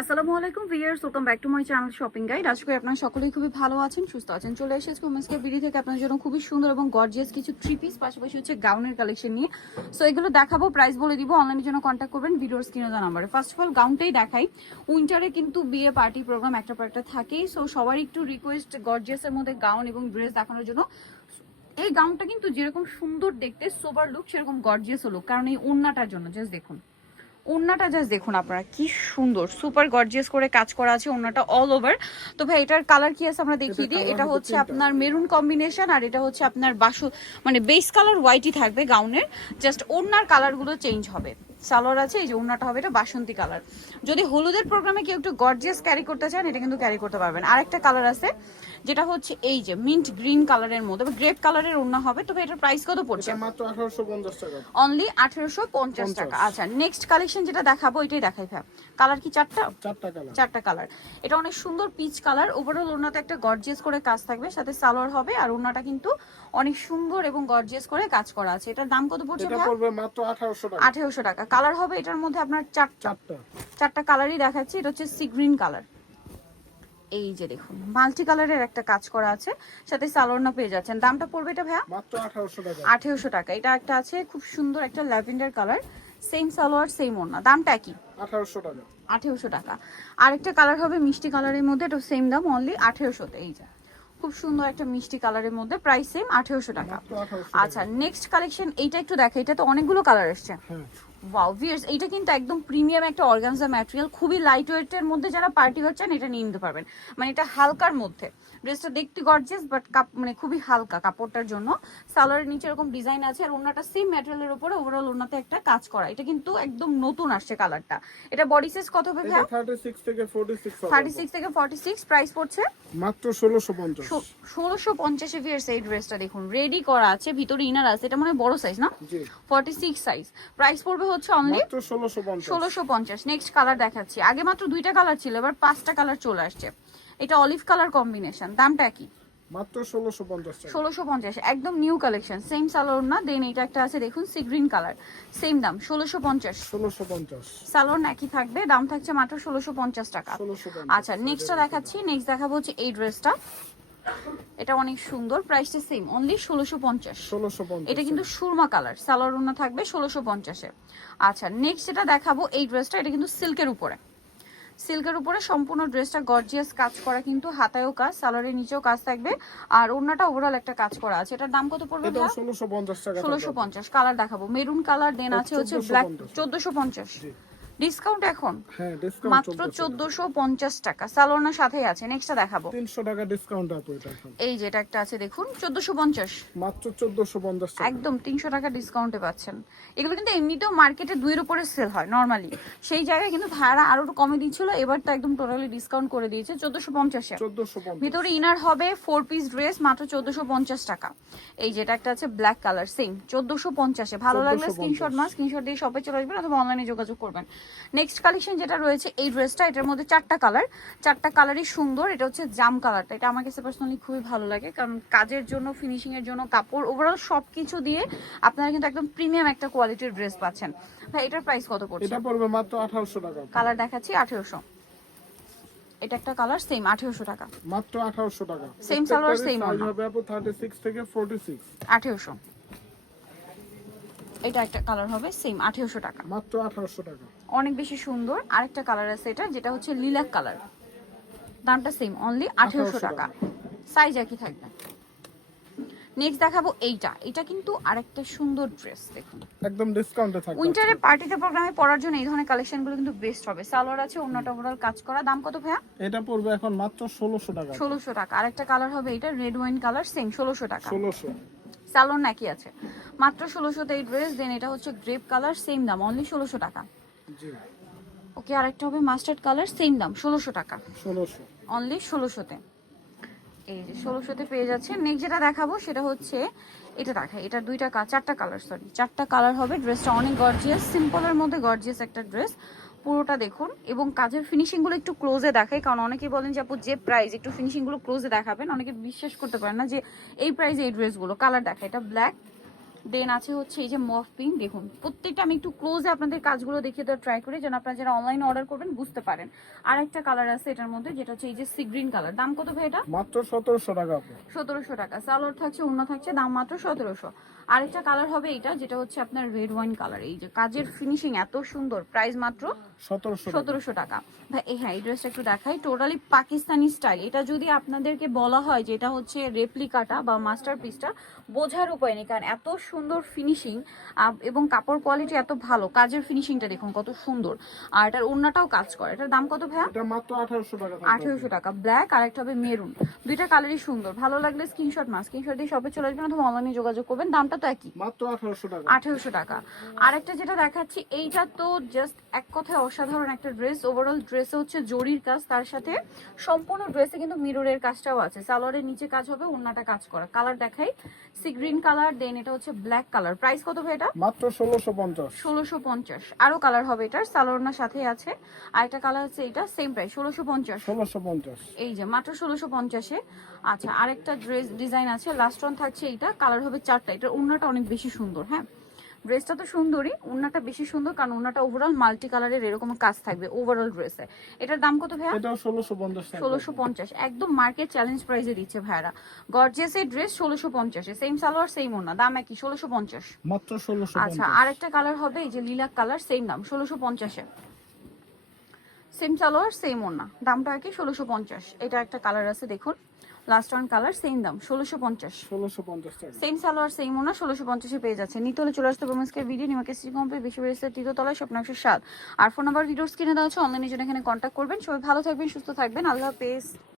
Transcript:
আসসালামু আলাইকুম viewers, welcome back to my channel shopping guide. আশা করি আপনারা সকলেই খুবই ভালো আছেন, সুস্থ আছেন। চলে এসেছি ওমেন্সকে বিডি থেকে আপনাদের জন্য খুবই সুন্দর এবং গর্জিয়াস কিছু থ্রি পিস পাশাপাশি হচ্ছে গাউনের কালেকশন নিয়ে। সো এগুলো দেখাবো, প্রাইস বলে দিব, অনলাইনের জন্য কন্ট্যাক্ট করবেন ভিডিওর স্ক্রিনে দেওয়া নাম্বারে। ফার্স্ট অফ অল গাউনটাই দেখাই। উইন্টারে কিন্তু বিয়ে পার্টি প্রোগ্রাম একটা পর একটা থাকেই, সো সবারই একটু রিকোয়েস্ট গর্জিয়াসের মধ্যে গাউন এবং ড্রেস দেখানোর জন্য। এই গাউনটা কিন্তু যেরকম সুন্দর দেখতে সোবার লুক, সেরকম গর্জিয়াসও লুক, কারণ এই ওড়নাটার জন্য। জাস্ট দেখুন ওড়নাটা, জাস্ট দেখুন আপনারা কি সুন্দর সুপার গর্জিয়াস করে কাজ করা আছে ওড়নাটা অল ওভার। তো ভাই এটার কালার কি আছে আমরা দেখিয়ে দিই। এটা হচ্ছে আপনার মেরুন কম্বিনেশন, আর এটা হচ্ছে আপনার মানে বেস কালার হোয়াইটই থাকবে গাউনের, জাস্ট ওড়নার কালারগুলো চেঞ্জ হবে। সালোয়ার আছে, এই যে ওড়নাটা হবে এটা বাসন্তী কালার। যদি হলুদের প্রোগ্রামে কেউ একটু গর্জিয়াস ক্যারি করতে চান, এটা কিন্তু ক্যারি করতে পারবেন। আরেকটা কালার আছে যেটা হচ্ছে এই যে মিন্ট গ্রিন কালারের মধ্যে, গ্রেপ কালারের ওড়না হবে। তবে এটার প্রাইস কত পড়ছে? মাত্র 1850 টাকা, অনলি 1850 টাকা। আচ্ছা, নেক্সট কালেকশন যেটা দেখাবো এটাই দেখাই ভাই। কালার কি চারটা কালার। এটা অনেক সুন্দর পিচ কালার। ওভারঅল ওড়নাতে একটা গর্জিয়াস করে কাজ থাকবে, সাথে সালোয়ার হবে, আর ওড়নাটা কিন্তু অনেক সুন্দর এবং গর্জিয়াস করে কাজ করা আছে। এটার দাম কত পড়ছে ভাই? এটা পড়বে মাত্র 1800 টাকা। 1800 টাকা। কালার হবে এটার মধ্যে আপনার চারটা কালারই দেখাচ্ছি। এটা হচ্ছে সি গ্রিন কালার। এই যে দেখুন মাল্টি কালারের একটা কাজ করা আছে, সাথে সালোয়ার না পেয়ে যাচ্ছেন। দামটা পড়বে এটা ভাইয়া? মাত্র 1800 টাকা। 1800 টাকা। এটা একটা আছে খুব সুন্দর একটা lavender colour, same salwar same ওড়না, দামটা কি? 1800 টাকা। 1800 টাকা। আরেকটা কালার হবে মিষ্টি কালারের মধ্যে, এটা সেম দাম, অনলি 1800 তে। এই যে খুব সুন্দর একটা মিষ্টি কালারের মধ্যে, প্রাইস সেম 1800 টাকা। আচ্ছা, নেক্সট কালেকশন এইটা একটু দেখা। এটা তো অনেকগুলো কালার আসছে। ওয়াও ভিউয়ার্স, এটা কিন্তু একদম প্রিমিয়াম একটা অর্গানজা ম্যাটেরিয়াল, খুবই লাইট ওয়েটের মধ্যে। যারা পার্টি হচ্ছেন এটা নিয়ে নিতে পারবেন। মানে এটা হালকার মধ্যে, ড্রেসটা দেখতে গর্জিয়াস বাট মানে খুবই হালকা কাপড়টার জন্য। সালোয়ারের নিচে এরকম ডিজাইন আছে, আর ওড়নাটা সেম ম্যাটেরিয়ালের উপরে ওভারঅল ওড়নাতে একটা কাজ করা। এটা কিন্তু একদম নতুন আসছে কালারটা। এটা বডি সাইজ কত হবে ভাই? 36 থেকে 46 হবে। 36 থেকে 46। প্রাইস পড়ছে মাত্র 1650। 1650 এ ভিউয়ার্স। এই ড্রেসটা দেখুন রেডি করা আছে, ভিতরে ইনার আছে। এটা মানে বড় সাইজ না? জি, 46 সাইজ। প্রাইস পড়বে হচ্ছে অনলি মাত্র 1650। 1650। নেক্সট কালার দেখাচ্ছি। আগে মাত্র 2টা কালার ছিল, এবার 5টা কালার চলে আসছে। এটা অলিভ কালার কম্বিনেশন, দামটা কি? মাত্র 1650 টাকা। 1650। একদম নিউ কালেকশন, সেম সালোয়ার না। দেন এটা একটা আছে দেখুন সি গ্রিন কালার, সেম দাম 1650। 1650 সালোয়ার নাকি থাকবে, দাম থাকছে মাত্র 1650 টাকা। 1650। আচ্ছা, নেক্সটটা দেখাচ্ছি। নেক্সট দেখাবো হচ্ছে এই ড্রেসটা। এটা অনেক সুন্দর, প্রাইসটা সেম, অনলি 1650। 1650। এটা কিন্তু সুরমা কালার, সালোয়ার ওড়না থাকবে 1650 এ। আচ্ছা, নেক্সট যেটা দেখাবো এই ড্রেসটা, এটা কিন্তু সিল্কের উপরে। সিল্কের উপরে সম্পূর্ণ ড্রেসটা গর্জিয়াস কাজ করা, কিন্তু হাতায়ও কাজ, সালোয়ারের নিচেও কাজ থাকবে, আর ওড়নাটা ওভারঅল একটা কাজ করা আছে। এটার দাম কত পড়বে? এটা 1650 টাকা। 1650। কালার দেখাবো মেরুন কালার, দেন আছে হচ্ছে ব্ল্যাক 1450। ডিসকাউন্ট এখন? হ্যাঁ, ডিসকাউন্ট মাত্র 1450 টাকা। সালোয়ারের সাথেই আছে। নেক্সটটা দেখাবো। 300 টাকা ডিসকাউন্ট আছে এটা এখন। এই যে এটা একটা আছে দেখুন 1450। মাত্র 1450 টাকা। একদম 300 টাকা ডিসকাউন্টে পাচ্ছেন। এগুলো কিন্তু এমনিতেও মার্কেটে 2 এর উপরে সেল হয় নরমালি, সেই জায়গায় কিন্তু ভাড়া আরো একটু কমে দিচ্ছিল, এবার তো একদম টোটালি ডিসকাউন্ট করে দিয়েছে 1450 এ। 1450। ভিতরে ইনার হবে 4 পিস ড্রেস, মাত্র 1450 টাকা। এই যেটা একটা আছে ব্ল্যাক কালার, সেম 1450 এ। ভালো লাগলে স্ক্রিনশট দিয়ে শপে চলে আসবেন অথবা অনলাইনে যোগাযোগ করবেন। নেক্সট কালেকশন যেটা রয়েছে এই ড্রেসটা, এটার মধ্যে 4টা কালার, 4টা কালারই সুন্দর। এটা হচ্ছে জাম কালারটা, এটা আমার কাছে পার্সোনালি খুবই ভালো লাগে, কারণ কাজের জন্য, ফিনিশিং এর জন্য, কাপড় ওভারঅল সবকিছু দিয়ে আপনারা কিন্তু একদম প্রিমিয়াম একটা কোয়ালিটির ড্রেস পাচ্ছেন। ভাই এটার প্রাইস কত পড়ছে? এটা পড়বে মাত্র 1800 টাকা। কালার দেখাচ্ছি 1800। এটা একটা কালার, সেম 1800 টাকা। মাত্র 1800 টাকা। সেম সালোয়ার সেম সাইজ হবে আপু 36 থেকে 46। 1800। এটা একটা কালার হবে সেম 1800 টাকা। মাত্র 1800 টাকা। অনেক বেশি সুন্দর। আরেকটা কালার আছে এটা, যেটা হচ্ছে লিলাক কালার, দামটা সেম, অনলি 1800 টাকা। সাইজ একই থাকবে। নেক্সট দেখাবো এইটা। এটা কিন্তু আরেকটা সুন্দর ড্রেস, দেখুন একদম ডিসকাউন্টে থাকবে। উইন্টারে পার্টিতে প্রোগ্রামে পরার জন্য এই ধরনের কালেকশনগুলো কিন্তু বেস্ট হবে। সালোয়ার আছে, ওড়নাটা ওভারঅল কাজ করা। দাম কত ভাইয়া? এটা পড়বে এখন মাত্র 1600 টাকা। 1600 টাকা। আরেকটা কালার হবে এটা রেড ওয়াইন কালার, সেম 1600 টাকা। 1600। সালোয়ার নাকি আছে, মাত্র 1600 তে এই ড্রেস। দেন এটা হচ্ছে গ্রেপ কালার, সেম দাম, অনলি 1600 টাকা। জি, ওকে, আরেকটা হবে মাস্টার্ড কালার, সেম দাম 1600 টাকা, 1600। অনলি 1600 তে। এই যে 1600 তে পেয়ে যাচ্ছে। নেক্সট যেটা দেখাবো সেটা হচ্ছে এটা দেখাই। এটা 4টা কালার, সরি 4টা কালার হবে। ড্রেসটা অনেক গর্জিয়াস, সিম্পলের মধ্যে গর্জিয়াস একটা ড্রেস। পুরোটা দেখুন, এবং কাজের ফিনিশিং গুলো একটু ক্লোজে দেখাই, কারণ অনেকেই বলেন যে আপু যে প্রাইস একটু ফিনিশিং গুলো ক্লোজে দেখাবেন, অনেকে বিশ্বাস করতে পারেন না যে এই প্রাইসে এই ড্রেসগুলো। কালার দেখাই, এটা ব্ল্যাক, দেন আছে হচ্ছে এই যে মফ পিঙ্ক, দেখুন প্রত্যেকটা আমি একটু ক্লোজে আপনাদের কাজগুলো দেখিয়ে দেওয়ার ট্রাই করি যেন আপনারা যারা অনলাইনে অর্ডার করবেন বুঝতে পারেন। আর একটা কালার আছে এটার মধ্যে যেটা হচ্ছে এই যে সি গ্রিন কালার, দাম কত ভাই এটা? মাত্র 1700 টাকা আপু। 1700 টাকা। সালোয়ার থাকছে, ওড়না থাকছে, দাম মাত্র 1700। আরেকটা কালার হবে এটা যেটা হচ্ছে আপনার রেড ওয়াইন কালার, এই যে কাজের ফিনিশিং এত সুন্দর, প্রাইস মাত্র 1700 টাকা। ভাই হ্যাঁ, এই ড্রেসটা একটু দেখাই, টোটালি পাকিস্তানি স্টাইল। এটা যদি আপনাদেরকে বলা হয় যে এটা হচ্ছে রেপ্লিকাটা বা মাস্টারপিসটা, বোঝার উপায় নেই, কারণ এত সুন্দর ফিনিশিং এবং কাপড় কোয়ালিটি এত ভালো, কাজের ফিনিশিংটা দেখুন কত সুন্দর। আর এটার ওড়নাটাও কাজ করে। এটার দাম কত ভাইয়া? এটা মাত্র 1800 টাকা। 1800 টাকা। ব্ল্যাক আর একটা হবে মেরুন, দুইটা কালারই সুন্দর। ভালো লাগলে স্ক্রিনশট স্ক্রিনশট দিয়ে শপে চলে আসবেন অথবা অনলাইনে যোগাযোগ করবেন। দামটা তো একই, মাত্র 1800 টাকা। 1800 টাকা। আরেকটা যেটা দেখাচ্ছি এইটা তো জাস্ট এক কথায় অসাধারণ একটা ড্রেস। ওভারঅল ড্রেসে হচ্ছে জরির কাজ, তার সাথে সম্পূর্ণ ড্রেসে কিন্তু মিররের কাজটাও আছে। সালোয়ারের নিচে কাজ হবে, ওড়নাটা কাজ করা। কালার দেখাই, সি গ্রিন কালার, দেন এটা হচ্ছে ব্ল্যাক কালার। প্রাইস কত ভাই এটা? মাত্র 1650। 1650। আরো কালার হবে এটার, সালোয়ারনার সাথে আছে। আর একটা কালার আছে এটা, সেম প্রাইস 1650। 1650। এই যে মাত্র 1650-এ। আচ্ছা, আরেকটা ড্রেস ডিজাইন আছে, লাস্ট ওয়ান থাকছে এইটা, কালার হবে 4টা। এটার ওড়নাটা অনেক বেশি সুন্দর। হ্যাঁ, ড্রেসটা তো সুন্দরই, ওড়নাটা বেশি সুন্দর, কারণ ওড়নাটা ওভারঅল মাল্টি কালারের এরকম কাজ থাকবে ওভারঅল ড্রেসে। এটার দাম কত ভাইয়া? এটাও 1650 টাকা। 1650। একদম মার্কেট চ্যালেঞ্জ প্রাইসে দিচ্ছে ভাইয়ারা। গর্জিয়াস এই ড্রেস 1650-এ, সেম সালোয়ার সেম ওড়না, দাম একই 1650। মাত্র 1650। আচ্ছা, আরেকটা কালার হবে এই যে লিলাক কালার, সেম দাম 1650-এ, সেম সালোয়ার সেম ওড়না, দামটা আর কি 1650। এটা একটা কালার আছে দেখুন, লাস্ট ওয়ান কালার, সেম দাম 1650। 1650 টাকা। সেম সালোয়ার সেম ওড়না, 1650-এ পেয়ে যাচ্ছে। নিতে হলে চলে আসতে পারবেন আজকের ভিডিও নিমাকে সিটি কমপ্লিট বিশ্ববিদ্যালয়ের তৃতীয়তলায়, স্বপ্ন 107। আর ফোন নাম্বার ভিডিওস কিনে দেওয়া হচ্ছে, অনলাইনে জন্য এখানে কন্ট্যাক্ট করবেন। সবাই ভালো থাকবেন, সুস্থ থাকবেন, আল্লাহ হাফেজ।